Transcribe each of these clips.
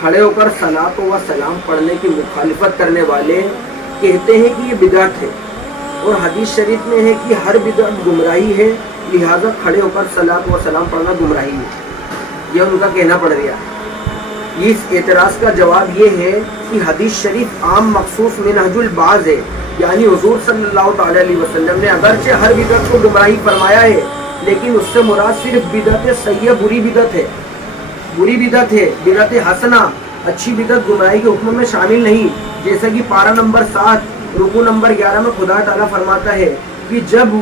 کھڑے ہو کر صلاۃ و سلام پڑھنے کی مخالفت کرنے والے کہتے ہیں کہ یہ بدعت ہے، اور حدیث شریف میں ہے کہ ہر بدعت گمراہی ہے، لہذا کھڑے ہو کر صلاۃ و سلام پڑھنا گمراہی ہے۔ یہ ان کا کہنا پڑ گیا۔ اس اعتراض کا جواب یہ ہے کہ حدیث شریف عام مخصوص منہج البعض ہے، یعنی حضور صلی اللہ تعالی علیہ وسلم نے اگرچہ ہر بدعت کو گمراہی فرمایا ہے، لیکن اس سے مراد صرف بدعت سیئہ بری بدعت ہے، بدعت حسنہ اچھی بدعت گمراہی کے حکم میں شامل نہیں۔ جیسا کہ پارہ نمبر 7 رکوع نمبر 11 میں خدا تعالیٰ فرماتا ہے کہ جب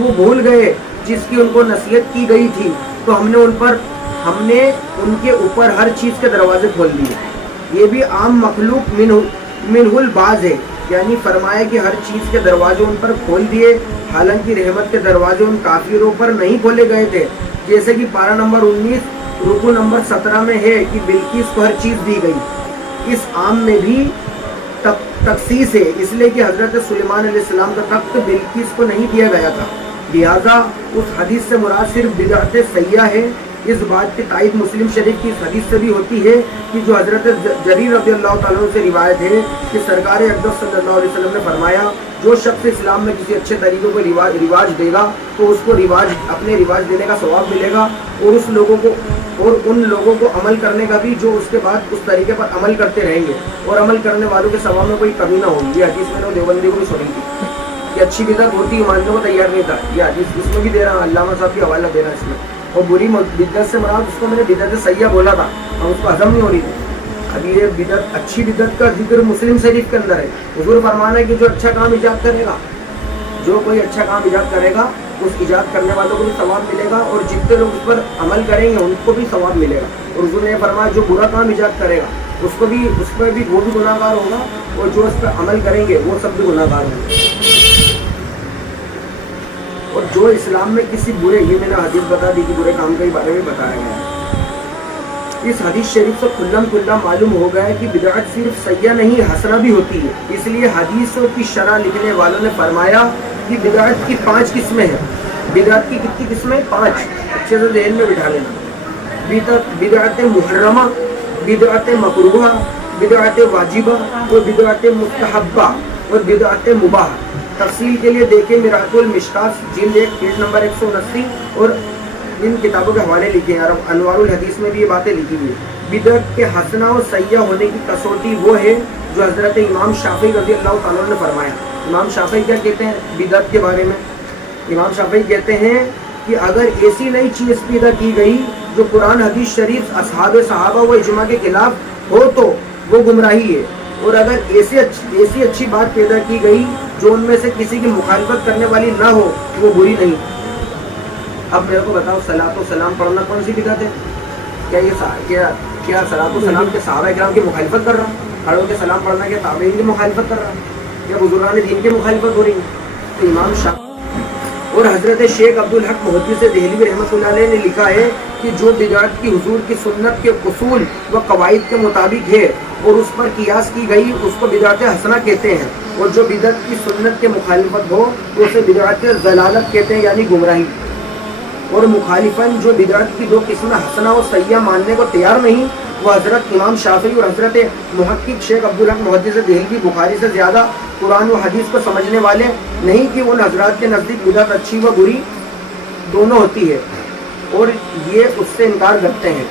وہ بھول گئے جس کی ان کو نصیحت کی گئی تھی تو ہم نے ان کے اوپر ہر چیز کے دروازے کھول دیے۔ یہ بھی عام مخلوق منہ البعض ہے، یعنی فرمایا کہ ہر چیز کے دروازے ان پر کھول دیے، حالانکہ رحمت کے دروازے ان کافروں پر نہیں کھولے گئے تھے۔ جیسے کہ پارہ نمبر 19 رکوع نمبر 17 میں ہے کہ بلقیس کو ہر چیز دی گئی۔ اس عام میں بھی تخصیص ہے، اس لیے کہ حضرت سلیمان علیہ السلام کا تخت بلقیس کو نہیں دیا گیا تھا، لہذا اس حدیث سے مراد صرف بدعت سیئہ ہے۔ اس بات کی تائید مسلم شریف کی اس حدیث سے بھی ہوتی ہے کہ جو حضرت جریر رضی اللہ تعالیٰ عنہ سے روایت ہے کہ سرکار اقدس صلی اللہ علیہ وسلم نے فرمایا، جو شخص اسلام میں کسی اچھے طریقے کو رواج دے گا تو اس کو اپنے رواج دینے کا ثواب ملے گا، اور ان لوگوں کو عمل کرنے کا بھی جو اس کے بعد اس طریقے پر عمل کرتے رہیں گے، اور عمل کرنے والوں کے ثواب میں کوئی کمی نہ ہوگی۔ یہ حدیث میں نے دیوبندی کو بھی سنی تھی کہ اچھی بدعت ہوتی ہے ماننے کو تیار نہیں تھا۔ یہ حدیث اس میں بھی دے رہا ہوں، علامہ صاحب کی حوالہ دے رہا اس میں۔ اور بری بدعت سے مراد اس کو میں نے بدعت سیئہ بولا تھا اور اس کو ہضم نہیں ہو رہی تھی۔ اب یہ بدعت اچھی بدعت کا ذکر مسلم شریف کے اندر ہے۔ حضور فرمانا ہے کہ جو اچھا کام ایجاد کرے گا، جو کوئی اچھا کام ایجاد کرے گا اس ایجاد کرنے والوں کو بھی ثواب ملے گا، اور جتنے لوگ اس پر عمل کریں گے ان کو بھی ثواب ملے گا۔ اور حضور نے فرمایا جو برا کام ایجاد کرے گا اس پر بھی وہ بھی گناہ گار ہوگا، اور جو اس پر عمل کریں گے وہ سب بھی گناہ گار ہوں گے۔ اور جو اسلام میں کسی یہ میں نے حدیث بتا دی کہ برے کام کے بارے میں بتایا گیا ہے۔ اس حدیث شریف سے کھلا معلوم ہو گیا ہے کہ بدعت صرف سیئہ نہیں حسنہ بھی ہوتی ہے۔ اس لیے حدیثوں کی شرح لکھنے والوں نے فرمایا کہ بدعت کی 5 قسمیں ہیں۔ بدعت کی کتنی قسمیں؟ 5۔ اچھے سے ذہن میں بٹھا لینا۔ بدعت محرمہ، بدعت مکروہہ، بدعت واجبہ، اور بدعت مستحبہ، اور بدعت مباح۔ تفصیل کے لیے دیکھیں میرات المشکات جلد 1 پیج نمبر 129، اور ان کتابوں کے حوالے لکھے ہیں۔ انوار الحدیث میں بھی یہ باتیں لکھی ہوئی ہیں۔ بدعت کے حسنہ اور سیئہ ہونے کی کسوٹی وہ ہے جو حضرت امام شافعی رضی اللہ تعالیٰ نے فرمایا۔ امام شافعی کیا کہتے ہیں بدعت کے بارے میں؟ امام شافعی کہتے ہیں کہ اگر ایسی نئی چیز پیدا کی گئی جو قرآن حدیث شریف اصحاب صحابہ و اجماع کے خلاف ہو تو وہ گمراہی ہے، اور اگر ایسی اچھی بات پیدا کی گئی جو ان میں سے کسی کی مخالفت کرنے والی نہ ہو وہ بری نہیں۔ اب میرے کو بتاؤ صلاۃ و سلام پڑھنا کون سی بدعت ہے؟ کیا صلاۃ و سلام کے صحابہ کرام کی مخالفت کر رہا؟ کھڑوں کے سلام پڑھنا کیا تابعین کی مخالفت کر رہا؟ کیا بزرگان دین کی مخالفت ہو رہی ہے؟ تو امام شافعی اور حضرت شیخ عبدالحق محدث دہلوی رحمۃ اللہ علیہ نے لکھا ہے کہ جو بدعت کی حضور کی سنت کے اصول و قواعد کے مطابق ہے اور اس پر قیاس کی گئی اس کو بدعت حسنہ کہتے ہیں، اور جو بدعت کی سنت کے مخالفت ہو تو اسے بدعت ضلالت کہتے ہیں، یعنی گمراہی۔ اور مخالفن جو بدعت کی 2 قسمیں حسنہ اور سیئہ ماننے کو تیار نہیں، وہ حضرت امام شافعی اور حضرت محقق شیخ عبدالحق محدث دہلوی بخاری سے زیادہ قرآن و حدیث کو سمجھنے والے نہیں کہ ان حضرات کے نزدیک بدعت اچھی و بری دونوں ہوتی ہے، اور یہ اس سے انکار کرتے ہیں۔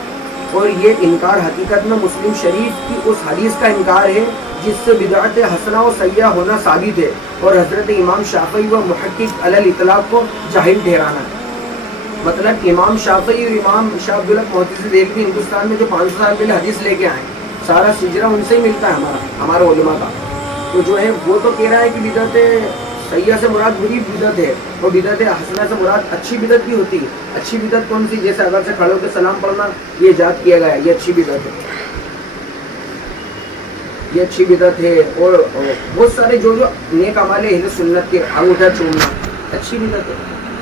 اور یہ انکار حقیقت میں مسلم شریف کی اس حدیث کا انکار ہے جس سے بدعت حسنہ و سیئہ ہونا ثابت ہے، اور حضرت امام شافعی و محقق علی الاطلاق کو جاہل ٹھہرانا ہے۔ مطلب امام شافعی اور امام شاہ عبدالحق محدث دہلوی ہندوستان میں جو 500 سال پہلے حدیث لے کے آئے، سارا سجرہ ان سے ہی ملتا ہے ہمارے علماء کا۔ تو جو ہے وہ تو کہہ رہا ہے کہ بدعت سیئہ سے مراد بری بدعت ہے، اور بدعت حسنہ سے مراد اچھی بدعت بھی ہوتی ہے۔ اچھی بدعت کون سی؟ جیسے اگر سے کھڑے ہو کے سلام پڑھنا، یہ ایجاد کیا گیا ہے، یہ اچھی بدعت ہے، یہ اچھی بدعت ہے۔ اور بہت سارے جو نیک اعمال اہل سنت کے انگوٹھا چومنا اچھی بدعت ہے،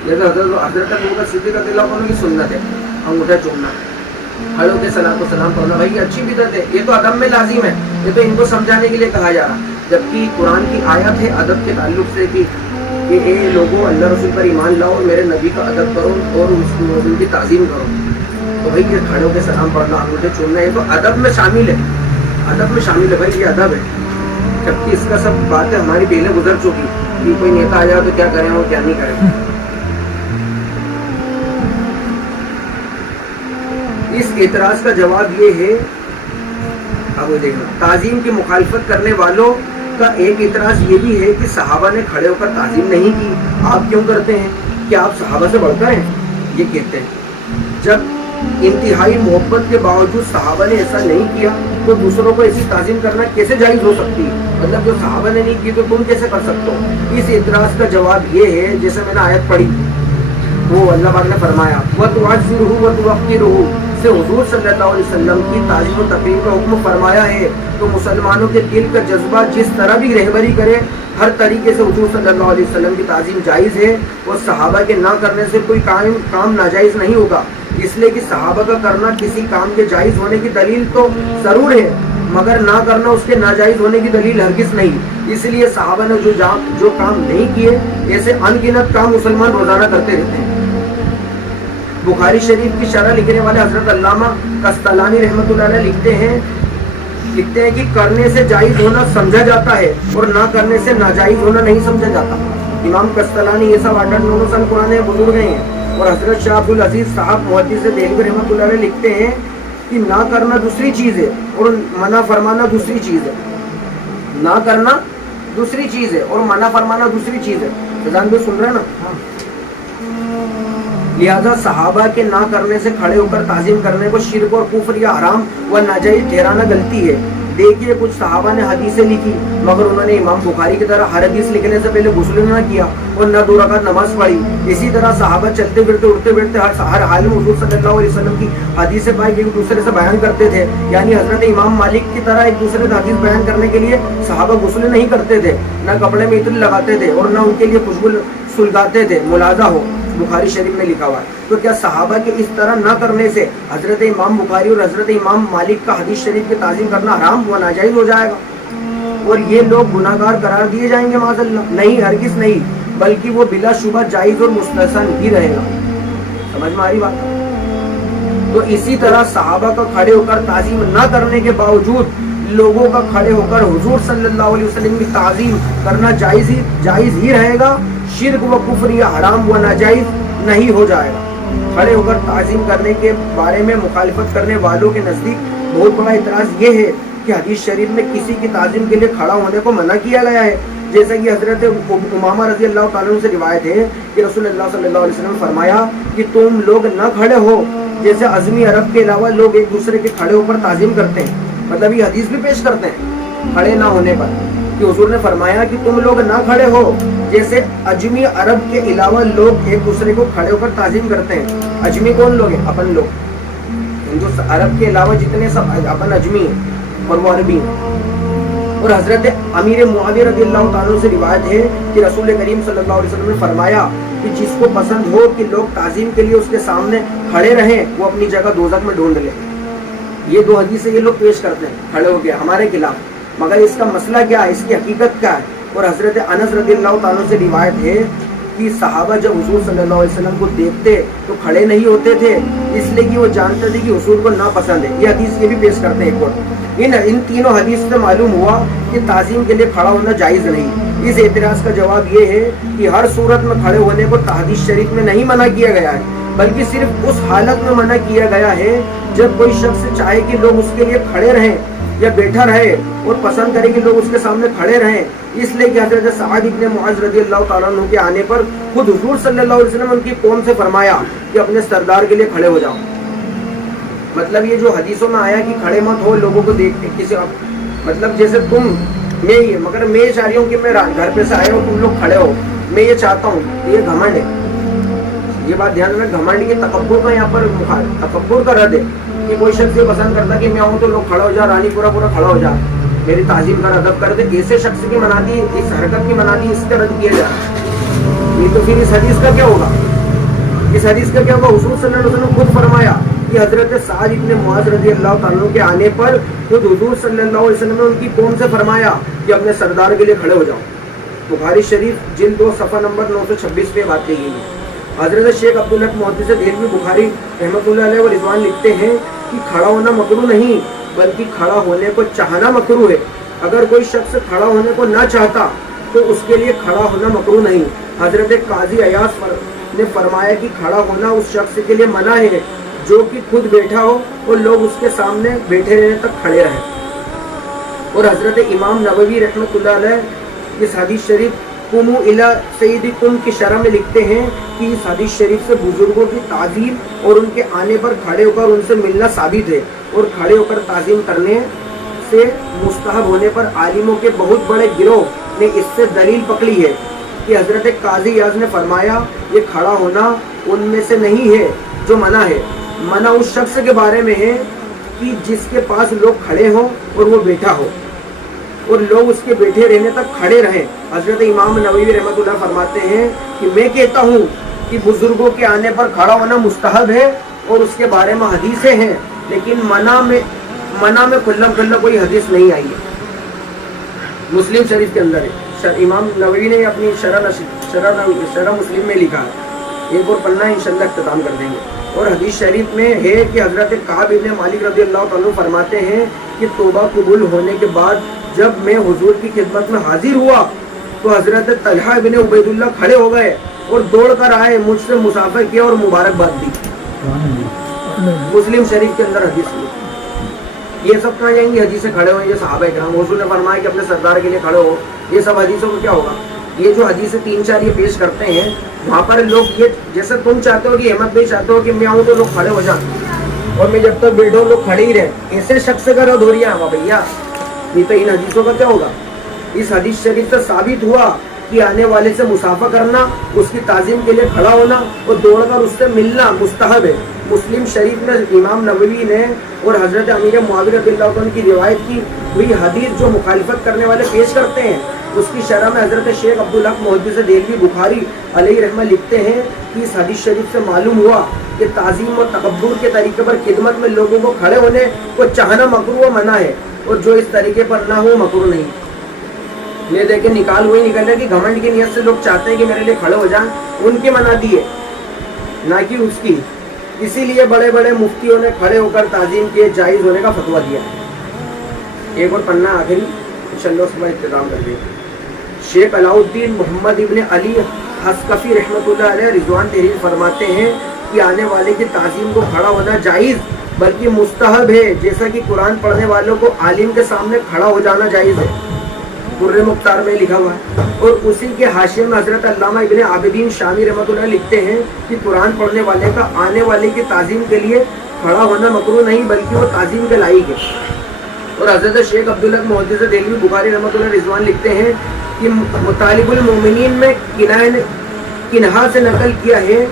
جیسے حضرت ابوبکر صدیق رضی اللہ عنہ کی سنت ہے انگوٹھا چومنا، کھڑے ہو کے سلام پڑھنا، بھائی یہ اچھی بدعت ہے۔ یہ تو ادب میں لازم ہے، یہ تو ان کو سمجھانے کے لیے کہا جا رہا، جبکہ قرآن کی آیت ہے ادب کے تعلق سے کہ اے لوگوں اللہ رسول پر ایمان لاؤ اور میرے نبی کا ادب کرو اور ان کی تعظیم کرو۔ تو بھائی یہ کھڑے ہو کے سلام پڑھنا، انگوٹھے چومنا، یہ تو ادب میں شامل ہے، ادب میں شامل ہے بھائی، یہ ادب ہے. جبکہ اس کا سب بات ہے ہماری پہلے گزر چکی کہ کوئی نیتا آ جائے تو کیا کریں اور کیا نہیں کریں. اس اعتراض کا جواب یہ ہے، اب دیکھنا، تعظیم کی مخالفت کرنے والوں کا ایک اعتراض یہ بھی ہے کہ صحابہ نے کھڑے ہو کر تعظیم نہیں کی، آپ کیوں کرتے ہیں؟ کیا آپ صحابہ سے بڑھ کر ہیں؟ یہ کہتے ہیں جب انتہائی محبت کے باوجود صحابہ نے ایسا نہیں کیا تو دوسروں کو ایسی تعظیم کرنا کیسے جائز ہو سکتی ہے؟ مطلب جو صحابہ نے نہیں کی تو تم کیسے کر سکتے ہو؟ اس اعتراض کا جواب یہ ہے، جیسے میں نے آیت پڑھی، وہ اللہ پاک نے فرمایا وَتُعَزِّرُهُ وَتُوَقِّرُهُ سے حضور صلی اللہ علیہ وسلم کی تعظیم و تقریم کا حکم فرمایا ہے. تو مسلمانوں کے دل کا جذبہ جس طرح بھی رہبری کرے، ہر طریقے سے حضور صلی اللہ علیہ وسلم کی تعظیم جائز ہے، اور صحابہ کے نہ کرنے سے کوئی کام ناجائز نہیں ہوگا. اس لیے کہ صحابہ کا کرنا کسی کام کے جائز ہونے کی دلیل تو ضرور ہے، مگر نہ کرنا اس کے ناجائز ہونے کی دلیل ہرگز نہیں. اس لیے صحابہ نے جو کام نہیں کیے، ایسے ان گنت کام مسلمان روزانہ کرتے رہتے ہیں. بخاری شریف کی شرح لکھنے والے حضرت علامہ قسطلانی رحمۃ اللہ علیہ لکھتے ہیں کہ کرنے سے جائز ہونا سمجھا جاتا ہے اور نہ کرنے سے ناجائز ہونا نہیں سمجھا جاتا. امام قسطلانی یہ سب 8-9 سال پرانے بزرگ ہیں. اور حضرت شاہ عبد العزیز صاحب محدث دہلوی رحمۃ اللہ علیہ لکھتے ہیں کہ نہ کرنا دوسری چیز ہے اور منع فرمانا دوسری چیز ہے. نہ کرنا دوسری چیز ہے اور منع فرمانا دوسری چیز ہے. فضان بھی سن رہے ہیں نا؟ لہذا صحابہ کے نہ کرنے سے کھڑے ہو کر تعظیم کرنے کو شرک اور کفر یا حرام و ناجائز ٹھہرانا غلطی ہے. دیکھیے کچھ صحابہ نے حدیثیں لکھی مگر انہوں نے امام بخاری کی طرح ہر حدیث لکھنے سے پہلے غسل نہ کیا اور نہ 2 رکعت نماز پڑھی. اسی طرح صحابہ چلتے پھرتے اٹھتے بیٹھتے ہر حال میں حضور صلی اللہ علیہ وسلم کی حدیثیں پائی ایک دوسرے سے بیان کرتے تھے. یعنی حضرت امام مالک کی طرح ایک دوسرے سے حدیث بیان کرنے کے لیے صحابہ غسل نہیں کرتے تھے، نہ کپڑے میں عطر لگاتے تھے اور نہ ان کے لیے خوشبو سلگاتے تھے. ملاحظہ ہو بخاری شریف میں لکھا ہوا ہے. تو کیا صحابہ کے اس طرح نہ کرنے سے حضرت امام بخاری اور حضرت امام مالک کا حدیث شریف کی تعظیم کرنا حرام و ناجائز ہو جائے گا اور یہ لوگ گناہگار قرار دیے جائیں گے معاذ اللہ؟ نہیں، ہرگز نہیں، بلکہ وہ بلا شبہ جائز اور مستحسن ہی رہے گا. سمجھ میں آ رہی بات؟ تو اسی طرح صحابہ کا کھڑے ہو کر تعظیم نہ کرنے کے باوجود لوگوں کا کھڑے ہو کر حضور صلی اللہ علیہ وسلم کی تعظیم کرنا جائز ہی رہے گا. شرک و کفر یا حرام و ناجائز نہیں ہو جائے گا. کھڑے ہو کر تعظیم کرنے کے بارے میں مخالفت کرنے والوں کے نزدیک بہت بڑا اعتراض یہ ہے کہ حدیث شریف میں کسی کی تعظیم کے لیے کھڑا ہونے کو منع کیا گیا ہے. جیسا کہ حضرت امامہ رضی اللہ تعالیٰ عنہ سے روایت ہے کہ رسول اللہ صلی اللہ علیہ وسلم نے فرمایا کہ تم لوگ نہ کھڑے ہو جیسے عظمی عرب کے علاوہ لوگ ایک دوسرے کے کھڑے ہو کر تعظیم کرتے ہیں. مطلب یہ حدیث بھی پیش کرتے ہیں کھڑے نہ ہونے پر کہ حضور نے فرمایا کہ تم لوگ نہ کھڑے ہو جیسے اجمی عرب کے علاوہ لوگ ایک دوسرے کو کھڑے ہو کر تعظیم کرتے ہیں. اجمی کون لوگ ہیں؟ اپن لوگ. ہندو عرب کے علاوہ جتنے سب اپن اجمی ہیں اور وہ عربی ہیں. اور حضرت امیر معاویہ رضی اللہ تعالیٰ سے روایت ہے کہ رسول کریم صلی اللہ علیہ وسلم نے فرمایا کہ جس کو پسند ہو کہ لوگ تعظیم کے لیے اس کے سامنے کھڑے رہیں وہ اپنی جگہ دوزخ میں ڈھونڈ لے. یہ 2 حدیثیں یہ لوگ پیش کرتے ہیں کھڑے ہو کے ہمارے خلاف. مگر اس کا مسئلہ کیا ہے، اس کی حقیقت کیا ہے؟ اور حضرت انس رضی اللہ تعالیٰ سے روایت ہے کہ صحابہ جب حضور صلی اللہ علیہ وسلم کو دیکھتے تو کھڑے نہیں ہوتے تھے، اس لیے کہ وہ جانتے تھے کہ حضور کو ناپسند ہے. یہ حدیث یہ بھی پیش کرتے ہیں ایک اور. ان تینوں حدیث سے معلوم ہوا کہ تعظیم کے لیے کھڑا ہونا جائز نہیں. اس اعتراض کا جواب یہ ہے کہ ہر صورت میں کھڑے ہونے کو حدیث شریف میں نہیں منع کیا گیا ہے، بلکہ صرف اس حالت میں منع کیا گیا ہے جب کوئی شخص چاہے کہ لوگ اس کے لیے کھڑے رہیں یا بیٹھا رہے اور پسند کرے کہ لوگ اس کے سامنے کھڑے رہیں. اس لیے کہ حضرت سعد ابن معاذ رضی اللہ تعالیٰ عنہ کے آنے پر خود حضور صلی اللہ علیہ وسلم ان کی قوم سے فرمایا کہ اپنے سردار کے لیے کھڑے ہو جاؤ. مطلب یہ جو حدیثوں میں آیا کہ کھڑے مت ہو لوگوں کو دیکھ کے کسی، مطلب جیسے تم میں یہ، مگر میں یہ چاہ رہی ہوں کہ میں گھر پہ سے آئے ہو تم لوگ کھڑے ہو، میں یہ چاہتا ہوں. یہ گھمنڈ ہے، یہ بات دھیان رکھنا. گھمنڈ کے تکبر کا یہاں پر تکبر کا رد ہے کہ کوئی شخص یہ پسند کرتا کہ میں آؤں تو لوگ کھڑا ہو جا، رانی پورا کھڑا ہو جا، میری تعظیم کر، ادب کر دے. ایسے شخص کی منادی، اس حرکت کی منادی اس کا رد کیا جائے. نہیں تو پھر اس حدیث کا کیا ہوگا؟ اس حدیث کا کیا ہوگا؟ حضور صلی اللہ علیہ وسلم خود فرمایا کہ حضرت سعد ابن معاذ رضی اللہ تعالیٰ کے آنے پر خود حضور صلی اللہ علیہ وسلم نے ان کی قوم سے فرمایا کہ اپنے سردار کے لیے کھڑے ہو جاؤ. بخاری شریف جلد 2 صفحہ نمبر 926 پہ بات کہی ہے. حضرت شیخ عبدالحق محدث دہلوی بخاری رحمۃ اللہ علیہ و رضوان لکھتے ہیں کہ کھڑا ہونا مکروہ نہیں بلکہ کھڑا ہونے کو چاہنا مکروہ ہے. اگر کوئی شخص کھڑا ہونے کو نہ چاہتا تو اس کے لیے کھڑا ہونا مکروہ نہیں. حضرت قاضی ایاز نے فرمایا کہ کھڑا ہونا اس شخص کے لیے منع ہے جو کہ خود بیٹھا ہو اور لوگ اس کے سامنے بیٹھے رہنے تک کھڑے رہیں. اور حضرت امام نووی رحمۃ اللہ علیہ اس حدیث شریف قوموا الی سیدکم کی شرح میں لکھتے ہیں کہ اس حدیث شریف سے بزرگوں کی تعظیم اور ان کے آنے پر کھڑے ہو کر ان سے ملنا ثابت ہے. اور کھڑے ہو کر تعظیم کرنے سے مستحب ہونے پر عالموں کے بہت بڑے گروہ نے اس سے دلیل پکڑی ہے کہ حضرت قاضی ایاز نے فرمایا یہ کھڑا ہونا ان میں سے نہیں ہے جو منع ہے. منع اس شخص کے بارے میں ہے کہ جس کے پاس لوگ کھڑے ہوں اور وہ بیٹھا ہو اور لوگ اس کے بیٹھے رہنے تک کھڑے رہیں. حضرت امام نووی رحمۃ اللہ فرماتے ہیں کہ میں کہتا ہوں کہ بزرگوں کے آنے پر کھڑا ہونا مستحب ہے اور اس کے بارے میں حدیثیں ہیں لیکن منع میں کھلم کھلا کوئی حدیث نہیں آئی ہے. مسلم شریف کے اندر ہے. امام نووی نے اپنی شرح مسلم میں لکھا ہے. ایک اور پنہ انشاءاللہ اختتام کر دیں گے. اور حدیث شریف میں ہے کہ حضرت کعب بن مالک رضی اللہ عنہ فرماتے ہیں کہ توبہ قبول ہونے کے بعد جب میں حضور کی خدمت میں حاضر ہوا تو حضرت طلحہ بن عبید اللہ کھڑے ہو گئے اور دوڑ کر آئے, مجھ سے مصافحہ کیا اور مبارکباد دی. مسلم شریف کے اندر حدیث ہے. یہ سب کہاں جائیں گی حدیثیں کھڑے ہوئے, یہ صحابہ کرام حضور نے فرمایا کہ اپنے سردار کے لیے کھڑے ہو. یہ سب حدیثوں کو کیا ہوگا؟ یہ جو حدیثیں 3-4 یہ پیش کرتے ہیں وہاں پر لوگ یہ جیسے تم چاہتے ہو کہ احمد بھائی چاہتے ہو کہ میں آؤں تو لوگ کھڑے ہو جائیں اور میں جب تک بیٹھا ہوں لوگ کھڑے ہی رہے, ایسے شخص کا رد ہو رہی ہے بھیا. یہ تو ان حدیثوں کا کیا ہوگا؟ اس حدیث شریف سے ثابت ہوا کہ آنے والے سے مصافحہ کرنا, اس کی تعظیم کے لیے کھڑا ہونا اور دوڑ کر اس سے ملنا مستحب ہے. مسلم شریف میں امام نووی نے اور حضرت امیر معاویہ رضی اللہ عنہ کی روایت کی ہوئی حدیث جو مخالفت کرنے والے پیش کرتے ہیں اس کی شرح میں حضرت شیخ عبدالحق محدث دہلوی بخاری علیہ رحمہ لکھتے ہیں کہ اس حدیث شریف سے معلوم ہوا کہ تعظیم اور تکبر کے طریقے پر خدمت میں لوگوں کو کھڑے ہونے کو چاہنا مکروہ و منع ہے اور جو اس طریقے پر نہ ہو مکروہ نہیں. یہ دیکھیں نکال وہی نکل رہا ہے کہ گھمنڈ کی نیت سے لوگ چاہتے ہیں کہ میرے لیے کھڑے ہو جائیں, ان کی منع دی ہے نہ کہ اس کی. اسی لیے بڑے بڑے مفتیوں نے کھڑے ہو کر تعظیم کے جائز ہونے کا فتویٰ دیا. ایک اور پنہ آخری انشاءاللہ اس میں اختتام کر دیں. شیخ علاء الدین محمد ابن علی حسقفی رحمۃ اللہ علیہ رضوان تحریر فرماتے ہیں کہ آنے والے کی تعظیم کو کھڑا ہونا جائز بلکہ مستحب ہے, جیسا کہ قرآن پڑھنے والوں کو عالم کے سامنے کھڑا ہو جانا جائز ہے. در مختار میں لکھا ہوا ہے. اور اسی کے حاشیے میں حضرت علامہ ابن عابدین شامی رحمۃ اللہ لکھتے ہیں کہ قرآن پڑھنے والے کا آنے والے کی تعظیم کے لیے کھڑا ہونا مکروہ نہیں بلکہ وہ تعظیم کے لائق ہے. اور حضرت شیخ عبدالحق محدث دہلوی بخاری رحمۃ اللہ رضوان لکھتے ہیں کہ مطالب المومنین میں کنہا سے نقل کیا ہے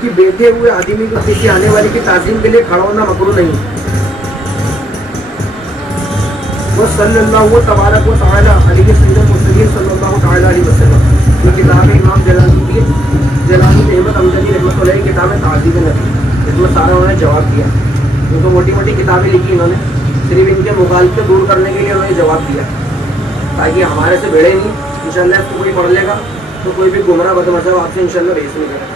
کہ بیٹھے ہوئے آدمی کو کسی آنے والے کی تعظیم کے لیے کھڑا ہونا مکروہ نہیں. صلی اللہ تبارک و تعالی علیہ سید المرسلین صلی اللہ تعالی علیہ وسلم. یہ کتاب امام جلالی احمد امجدی رحمۃ اللہ کی کتاب ہے تعظیم نبی. اس میں سارا انہوں نے جواب دیا, کیونکہ موٹی موٹی کتابیں لکھی انہوں نے, صرف ان کے مخالفت دور کرنے کے لیے انہوں نے جواب دیا تاکہ ہمارے سے بھیڑے نہیں. انشاءاللہ اس کو کوئی پڑھ لے گا تو کوئی بھی گمراہ بد مذہب آپ سے انشاءاللہ بحث نہیں کرے.